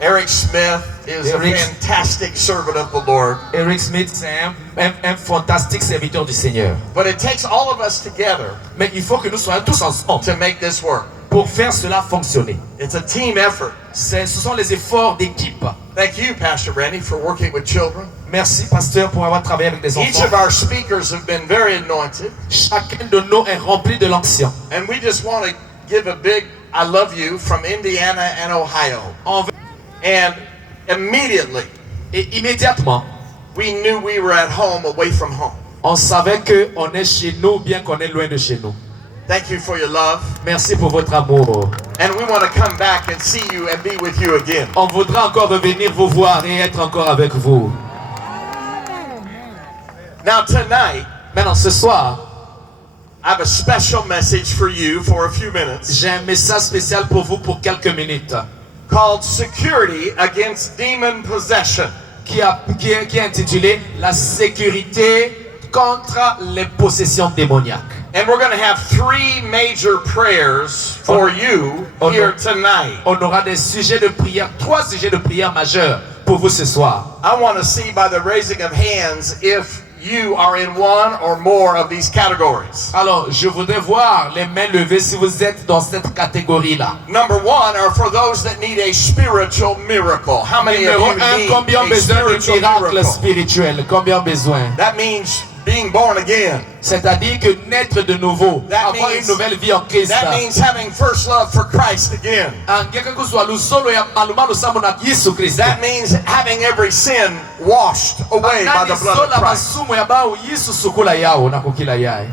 Eric Smith is a fantastic servant of the Lord. Eric Smith, c'est un fantastique serviteur du Seigneur. But it takes all of us together Mais il faut que nous soyons tous ensemble to make this work. pour faire cela fonctionner. It's a team effort. Ce sont les efforts d'équipe. Thank you, Pastor Randy, for working with children. Merci, pasteur, pour avoir travaillé avec des enfants. Each of our speakers have been very anointed. Chacun de nous est rempli de l'onction. And we just want to give a big I love you from Indiana and Ohio. And immediately, Et immédiatement, we knew we were at home away from home. on savait qu'on est chez nous, bien qu'on est loin de chez nous. Thank you for your love. Merci pour votre amour. And we want to come back and see you and be with you again. On voudra encore revenir vous voir et être encore avec vous. Now tonight, Maintenant, ce soir, I have a special message for you for a few minutes j'ai un message spécial pour vous pour quelques minutes called Security Against Demon Possession. qui est intitulé La sécurité contre les possessions démoniaques. And we're going to have three major prayers for you here tonight. On aura des sujets de prière, 3 sujets de prière majeurs pour vous ce soir. I want to see by the raising of hands if you are in one or more of these categories. Alors, je voudrais voir les mains levées si vous êtes dans cette catégorie-là. Number one are for those that need a spiritual miracle. How many of Numéro you 1, need combien a besoin de spiritual miracles miracle? spirituels? Combien besoin? That means being born again. C'est-à-dire que naître de nouveau, That avoir means- une nouvelle vie en Christ. That means having first love for Christ again. Angeka kuzwa lusolo ya maluma lusamu na Yesu Kristo. That means having every sin washed away by the blood of Sola Christ. masumu ya bao Yesu sukula yao na kukila yae.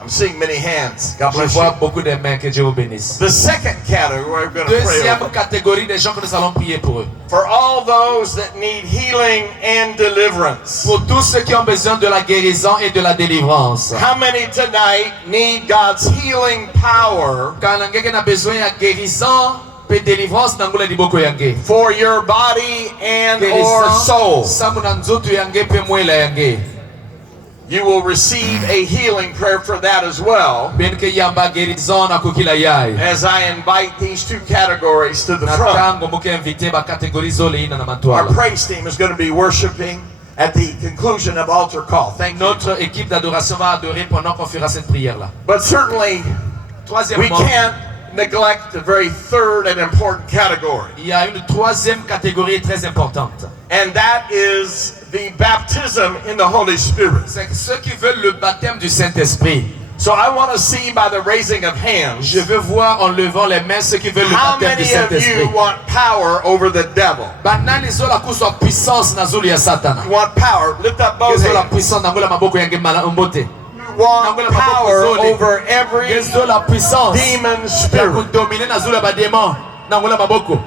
I'm seeing many hands. God Je bless vois you. beaucoup de mains, que Dieu vous bénisse. The second category we're going to pray Deuxième over. catégorie des gens que nous allons prier pour eux. For all those that need healing and deliverance. Pour tous ceux qui ont besoin de la guérison et de la délivrance. How many tonight need God's healing power Quand angeke na besoin ya guérison et délivrance nangula diboko yange. for your body and or soul? samu na nzoto yange pe mwela yange. You will receive a healing prayer for that as well Ben ke yamba guérison na kukila yae. as I invite these two categories to the Na front. tango muke invite ba catégorie zole ina na Our matwala. praise team is going to be worshiping at the conclusion of altar call. Thank you. Notre équipe d'adoration va adorer pendant qu'on fera cette prière-là. But certainly, we Troisièmement, can't neglect the very third and important category, il y a une troisième catégorie très importante. and that is the baptism in the Holy Spirit. C'est que ceux qui veulent le baptême du Saint-Esprit. So I want to see by the raising of hands, Je veux voir en levant les mains ceux qui veulent le how baptême du many of you Saint-Esprit. want power over the devil? Banani zola kuswa puissance na zulu ya Satana. You want power? Lift up both Gezo la hands. puissance na ngola maboko yange mala mbote. You want power over every Gezo la puissance demon ya spirit. kudomine na zulu ya badémon na ngola maboko.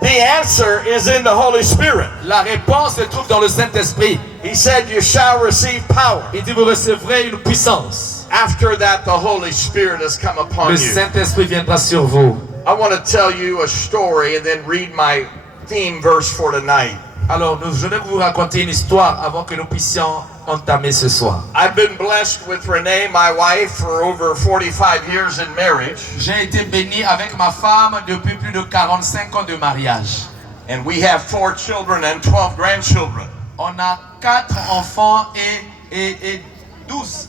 The answer is in the Holy Spirit. La réponse se trouve dans le Saint-Esprit. He said, you shall receive power. Il dit vous recevrez une puissance. After that, the Holy Spirit has come upon Le you. Saint-Esprit viendra sur vous. I want to tell you a story and then read my theme verse for tonight. Alors, je vais vous raconter une histoire avant que nous puissions entamer ce soir. I've been blessed with Renee, my wife, for over 45 years in marriage. J'ai été béni avec ma femme depuis plus de 45 ans de mariage. And we have 4 children and 12 grandchildren. On a 4 enfants et 12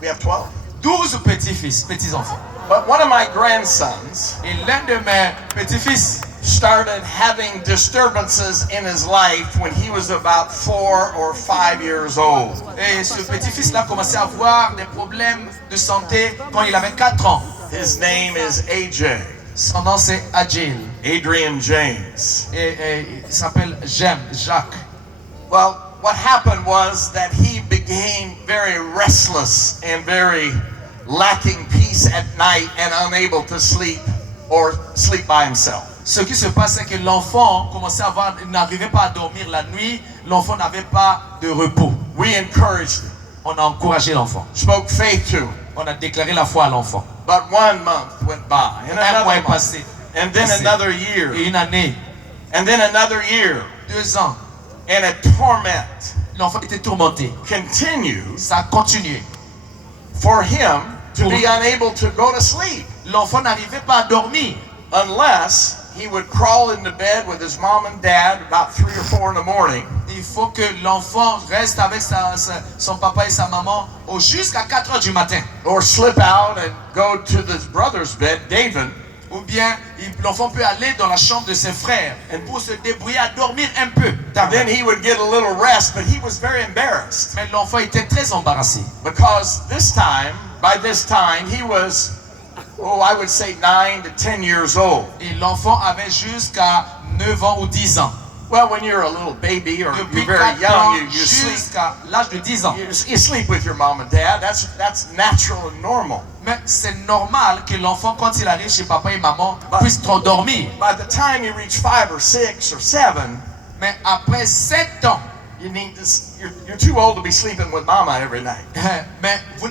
We have 12. 12 petits-fils, petits-enfants. But one of my grandsons Et l'un de mes petits-fils started having disturbances in his life when he was about 4 or 5 years old. et ce petit-fils-là commençait à avoir des problèmes de santé quand il avait 4 ans. His name is AJ, Son nom c'est Adjil Adrian James. et il s'appelle Jacques. Well, what happened was that he became very restless and very lacking peace at night and unable to sleep or sleep by himself. Ce qui se passe, c'est que l'enfant commençait à avoir, n'arrivait pas à dormir la nuit. L'enfant n'avait pas de repos. We encouraged him, On a encouragé l'enfant. spoke faith to him. On a déclaré la foi à l'enfant. But 1 month went by, and Un mois another est month, passé. and then another year, Et une année, and then another year, 2 ans, and a torment l'enfant était tourmenté. continues Ça a continué. for him to be unable to go to sleep L'enfant n'arrivait pas à dormir unless he would crawl into bed with his mom and dad about 3 or 4 in the morning. Il faut que l'enfant reste avec son papa et sa maman jusqu'à 4 heures du matin. Or slip out and go to his brother's bed, David. Ou bien l'enfant peut aller dans la chambre de ses frères pour se débrouiller à dormir un peu. And then he would get a little rest, but he was very embarrassed. Mais l'enfant était très embarrassé. Because by this time, he was, I would say 9 to 10 years old. Et l'enfant avait jusqu'à 9 ans ou 10 ans. Well, when you're a little baby or Depuis you're very 4 ans young, you sleep. jusqu'à l'âge de 10 ans. You sleep with your mom and dad. That's natural and normal. Mais c'est normal que l'enfant, quand il arrive chez papa et maman, puisse dormir. By the time you reach 5 or 6 or 7, Mais après 7 ans, you're too old to be sleeping with mama every night. mais vous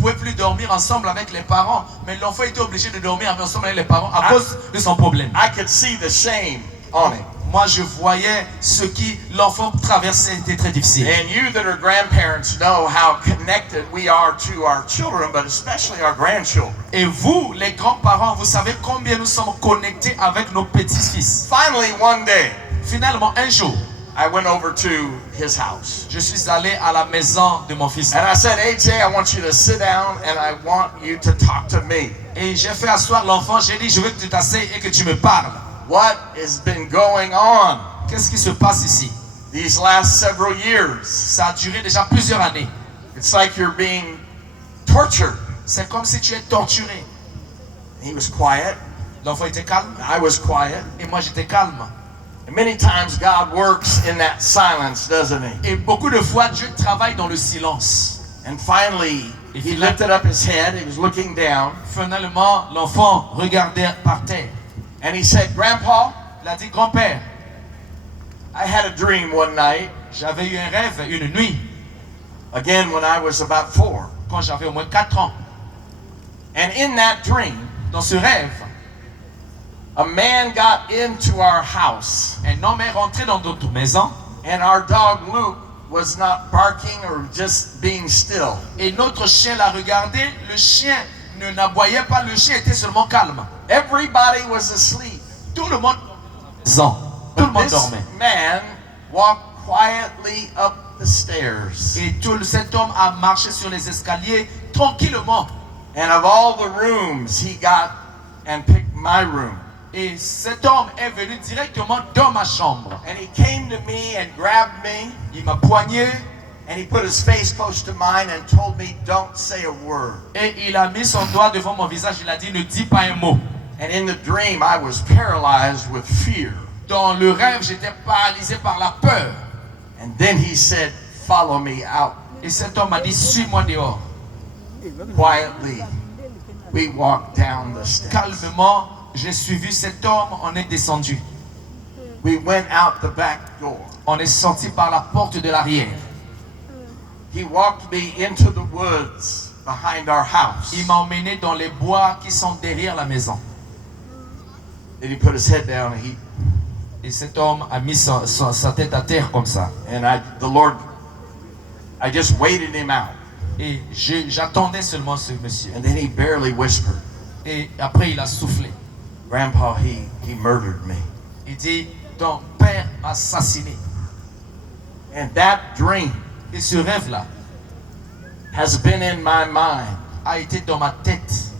pouvez plus dormir ensemble avec les parents. Mais l'enfant était obligé de dormir ensemble avec les parents à cause de son problème. I could see the shame on him. Moi, je voyais ce qui l'enfant traversait était très difficile. And you that are grandparents know how connected we are to our children, but especially our grandchildren. Et vous, les grands-parents, vous savez combien nous sommes connectés avec nos petits-fils. Finally, one day, Finalement, un jour, I went over to his house. je suis allé à la maison de mon fils. And I said, AJ, I want you to sit down and I want you to talk to me. Et j'ai fait asseoir l'enfant. J'ai dit, je veux que tu t'asseyes et que tu me parles. What has been going on Qu'est-ce qui se passe ici? these last several years? Ça a duré déjà plusieurs années. It's like you're being tortured. C'est comme si tu es torturé. He was quiet. L'enfant était calme I was quiet. et moi j'étais calme. And many times God works in that silence, doesn't he? Et beaucoup de fois, Dieu travaille dans le silence. And finally, he lifted up his head. He was looking down. Finalement, l'enfant regardait par terre. And he said, Grandpa, Il a dit, grand-père, I had a dream one night, j'avais eu un rêve une nuit, again when I was about 4. quand j'avais au moins 4 ans. And in that dream, Dans ce rêve, a man got into our house. un homme est rentré dans notre maison And our dog Luke was not barking or just being still. et notre chien l'a regardé. Le chien n'aboyait pas, le chien était seulement calme. Everybody was asleep. Tout le monde Tout le monde This dormait. man walked quietly up the stairs. Et cet homme a marché sur les escaliers tranquillement. And of all the rooms, he got and picked my room. Et cet homme est venu directement dans ma chambre. And he came to me and grabbed me. Il m'a poigné And he put his face close to mine and told me, don't say a word. et il a mis son doigt devant mon visage. Il a dit, ne dis pas un mot. And in the dream, I was paralyzed with fear. Dans le rêve, j'étais paralysé par la peur. And then he said, follow me out. Et cet homme m'a dit, suis-moi dehors. Quietly, we walked down the steps. Calmement, j'ai suivi cet homme. On est descendu. We went out the back door. On est sorti par la porte de l'arrière. He walked me into the woods behind our house. Il m'a emmené dans les bois qui sont derrière la maison. Then he put his head down and Et cet homme a mis sa tête à terre comme ça. I just waited him out. Et j'attendais seulement ce monsieur. And then he barely whispered, Et après, il a soufflé. Grandpa, he murdered me. Il dit, ton père m'a assassiné. And that dream Et ce rêve-là has been in my mind a été dans ma tête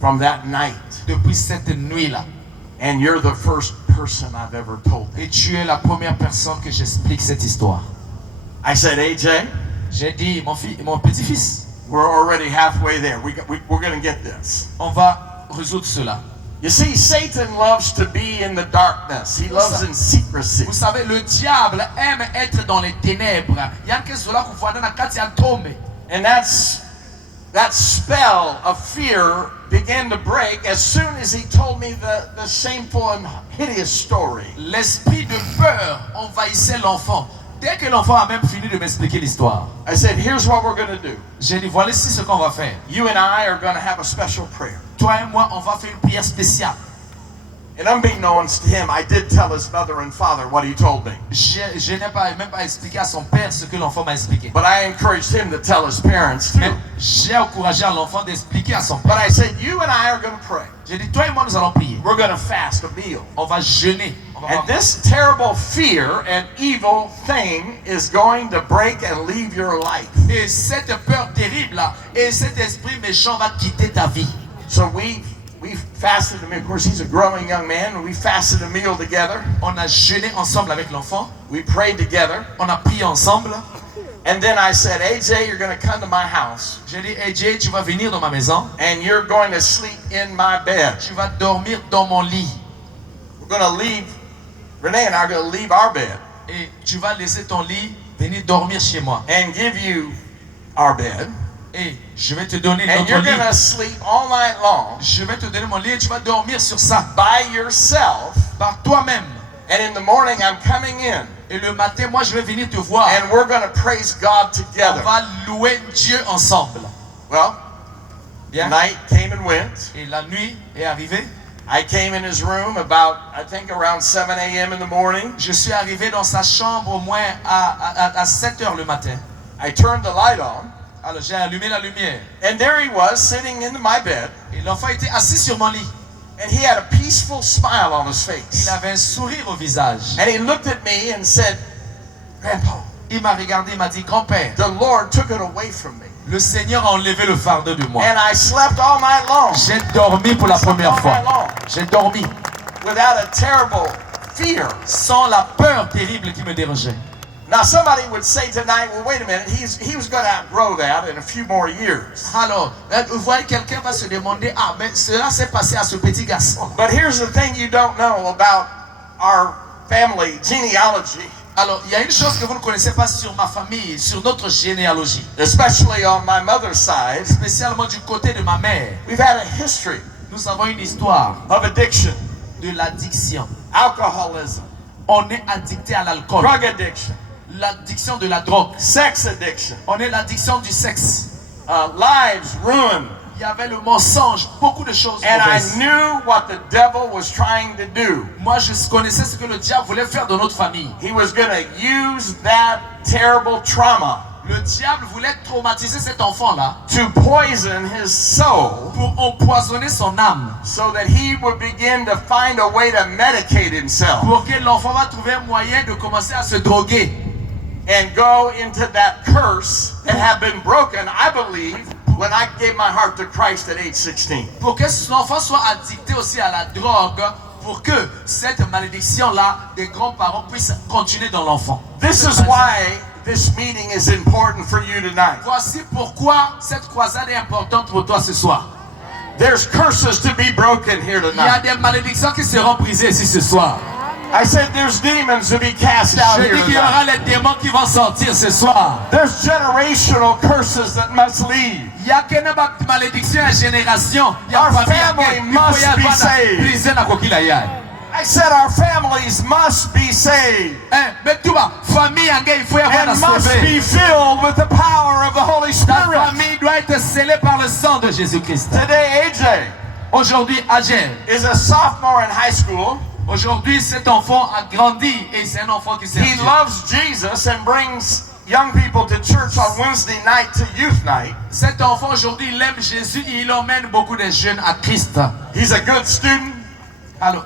from that night. depuis cette nuit-là. And you're the first person I've ever told Et that. tu es la première personne que j'explique cette histoire. I said, AJ, J'ai dit, mon petit-fils, we're already halfway there. We're going to get this. on va résoudre cela. You see, Satan loves to be in the darkness. He loves in secrecy. Vous savez, le diable aime être dans les ténèbres. Il y a quelque chose là qu'on voit dans la carte, il y a tombe. And that spell of fear began to break as soon as he told me the shameful and hideous story. L'esprit de peur envahissait l'enfant. Dès que l'enfant a même fini de m'expliquer l'histoire, I said, here's what we're going to do. j'ai dit, voilà ici ce qu'on va faire. You and I are going to have a special prayer. Toi et moi, on va faire une prière spéciale. And unbeknownst to him, I did tell his mother and father what he told me. Je n'ai pas, même pas expliqué à son père ce que l'enfant m'a expliqué. But I encouraged him to tell his parents too. Mais j'ai encouragé à l'enfant d'expliquer à son père. But I said, you and I are going to pray. J'ai dit, toi et moi, nous allons prier. We're going to fast a meal. On va jeûner. On va And this terrible fear and evil thing is going to break and leave your life. Et cette peur terrible là, et cet esprit méchant va quitter ta vie. So we fasted a meal. Of course, he's a growing young man, and we fasted a meal together. On a jeûné ensemble avec l'enfant. We prayed together. On a prié ensemble. And then I said, AJ, you're going to come to my house. J'ai dit, AJ, tu vas venir dans ma maison. And you're going to sleep in my bed. Tu vas dormir dans mon lit. We're going to leave, Renee and I are going to leave our bed. Et tu vas laisser ton lit, venir dormir chez moi. And give you our bed. Et je vais te donner And notre you're lit. going to sleep all night long Je vais te donner mon lit et tu vas dormir sur ça. by yourself. Par toi-même. And in the morning, I'm coming in. Et le matin, moi, je vais venir te voir. And we're going to praise God On together. va louer Dieu ensemble. Well, the night came and went. Et la nuit est arrivée. I came in his room about, I think, around 7 a.m. in the morning. Je suis arrivé dans sa chambre au moins à 7 heures le matin. I turned the light on. Alors j'ai allumé la lumière. And there he was sitting in my bed. Et l'enfant était assis sur mon lit. And he had a peaceful smile on his face. Il avait un sourire au visage. And he looked at me and said, Grandpa, Il m'a regardé, il m'a dit, grand-père, the Lord took it away from me. le Seigneur a enlevé le fardeau de moi. And I slept all night long. J'ai dormi pour la première fois. J'ai dormi Without a terrible fear. sans la peur terrible qui me dérangeait. Now somebody would say tonight, well, wait a minute, he was going to outgrow that in a few more years. Alors, vous voyez, quelqu'un va se demander, ah, mais cela s'est passé à ce petit garçon. But here's the thing you don't know about our family genealogy, Alors, il y a une chose que vous ne connaissez pas sur ma famille, sur notre généalogie, especially on my mother's side. spécialement du côté de ma mère. We've had a history Nous avons une histoire of addiction, de l'addiction. alcoholism, On est addicté à l'alcool, drug addiction, l'addiction de la drogue. sex addiction, On est l'addiction du sexe. lives ruined. Il y avait le mensonge, beaucoup de choses And I mauvaises. knew what the devil was trying to do. Moi, je connaissais ce que le diable voulait faire dans notre famille. He was going to use that terrible trauma Le diable voulait traumatiser cet enfant-là to poison his soul pour empoisonner son âme, so that he would begin to find a way to medicate himself pour que l'enfant va trouver un moyen de commencer à se droguer and go into that curse that had been broken, I believe, when I gave my heart to Christ at age 16. pour que l'enfant soit addicté aussi à la drogue, pour que cette malédiction-là des grands-parents puisse continuer dans l'enfant. This is why this meeting is important for you tonight. Voici pourquoi cette croisade est importante pour toi ce soir. There's curses to be broken here Il y a tonight. des malédictions qui seront brisées ici ce soir. I said there's demons to be cast out Je here dis qu'il y tonight. aura les démons qui vont sortir ce soir. There's generational curses that must leave. Il y a qu'une malédiction à génération. Il y a Our famille family il faut y must avoir be la saved. brisée na kokila yai. I said our families must be saved Mais tout va, famille il faut y avoir la and must sauver. be filled with the power of the Holy Ta Spirit. famille doit être scellée par le sang de Jésus-Christ. Today, AJ Aujourd'hui, Ager, is a sophomore in high school. aujourd'hui cet enfant a grandi et c'est un enfant qui sert He Dieu. loves Jesus and brings young people to church on Wednesday night to youth night. Cet enfant aujourd'hui, il aime Jésus et il emmène beaucoup de jeunes à Christ. He's a good student. Alors,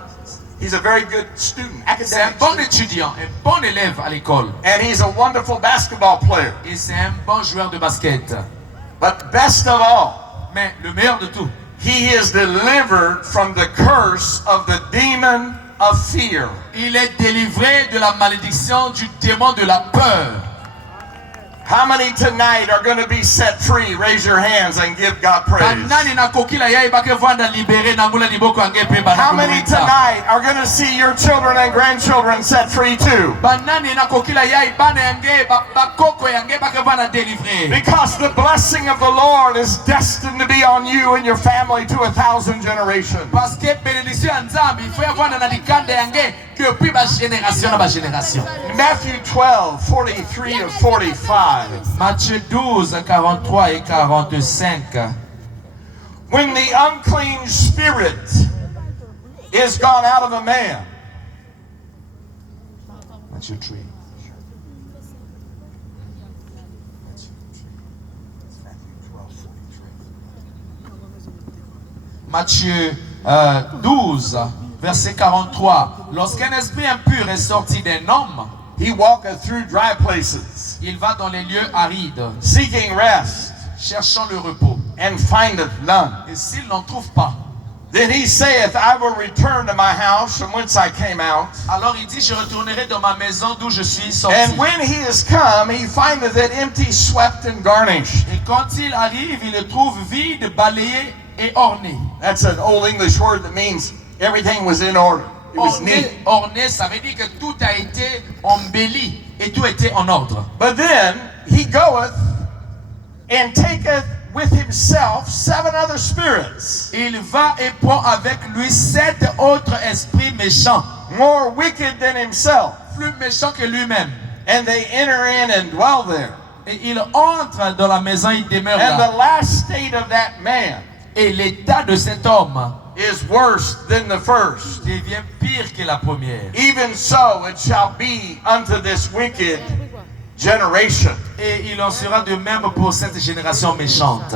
He's a very good student, c'est un academic bon student. étudiant, un bon élève à l'école. And he's a wonderful basketball player. Et c'est un bon joueur de basket. But best of all, Mais le meilleur de tout, he is delivered from the curse of the demon of fear. il est délivré de la malédiction du démon de la peur. How many tonight are going to be set free? Raise your hands and give God praise. How many tonight are going to see your children and grandchildren set free too? Because the blessing of the Lord is destined to be on you and your family to 1,000 generations. Parce que bénédiction ya Nzambe il faut y avoir na likanda yange depuis ba génération na ba génération. Matthew 12, 43 to 45. Matthieu 12, 43 et 45. When the unclean spirit is gone out of a man. Matthieu 3. Matthieu 12, verset 43. Lorsqu'un esprit impur est sorti d'un homme, He walketh through dry places, il va dans les lieux arides, seeking rest, cherchant le repos. and findeth none. Et s'il n'en trouve pas, Then he saith, I will return to my house from whence I came out. alors il dit, je retournerai dans ma maison d'où je suis sorti. And when he is come, he findeth it empty, swept, and garnished. Et quand il arrive, il le trouve vide, balayé et orné. That's an old English word that means everything was in order. It was neat. Orné, ça veut dire que tout a été embelli et tout était en ordre. But then he goeth and taketh with himself 7 other spirits, Il va et prend avec lui 7 autres esprits méchants, more wicked than himself, plus méchants que lui-même. and they enter in and dwell there. Et il entre dans la maison, il demeure And là. the last state of that man Et l'état de cet homme is worse than the first. devient pire que la première. Even so it shall be unto this wicked generation. Et il en sera de même pour cette génération méchante.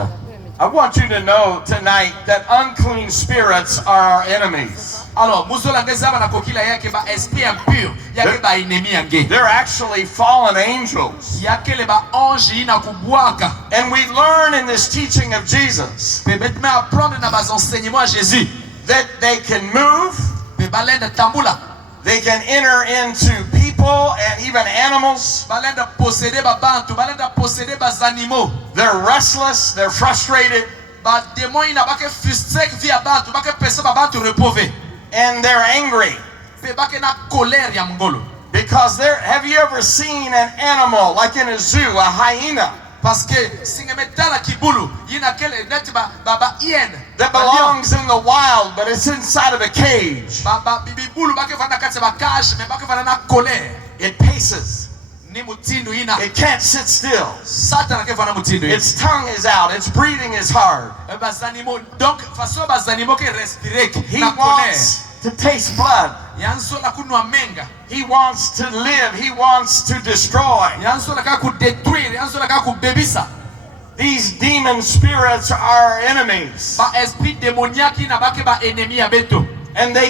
I want you to know tonight that unclean spirits are our enemies. Alors, muzola ngezaba na kokila yake ba esprit impur, yake ba ennemi yange. They're actually fallen angels. Yake le ba ange ina kubwaka. And we learn in this teaching of Jesus Pe bet me apprendre na bas enseignement à Jésus. that they can move, Pe balende tambula. they can enter into people and even animals. Balende posséder ba bantu, balende posséder ba animaux. They're restless, they're frustrated, Ba démon ina bake frustré via bantu, bake pesa ba bantu repové. and they're angry. Pe bake na colère ya mngolo. Because have you ever seen an animal like in a zoo, a hyena, Parce que singemetala kibulu, yina kele net ba hyène. that belongs in the wild, but it's inside of a cage? Bibulu bake vana kati ba cage, me bake vana na colère. It paces. Ni mutindu ina. It can't sit still. Satan ke vana mutindu ina. Its tongue is out. Its breathing is hard. Bas animaux, donc façon bas animaux ke respirer He na colère. wants to taste blood. Yanzo la kunwa menga. He wants to live. He wants to destroy. Yanzo la ka ku détruire, yanzo la ka ku bebisa. These demon spirits are our enemies. Ba esprit démoniaque ina bake ba ennemi ya beto. And they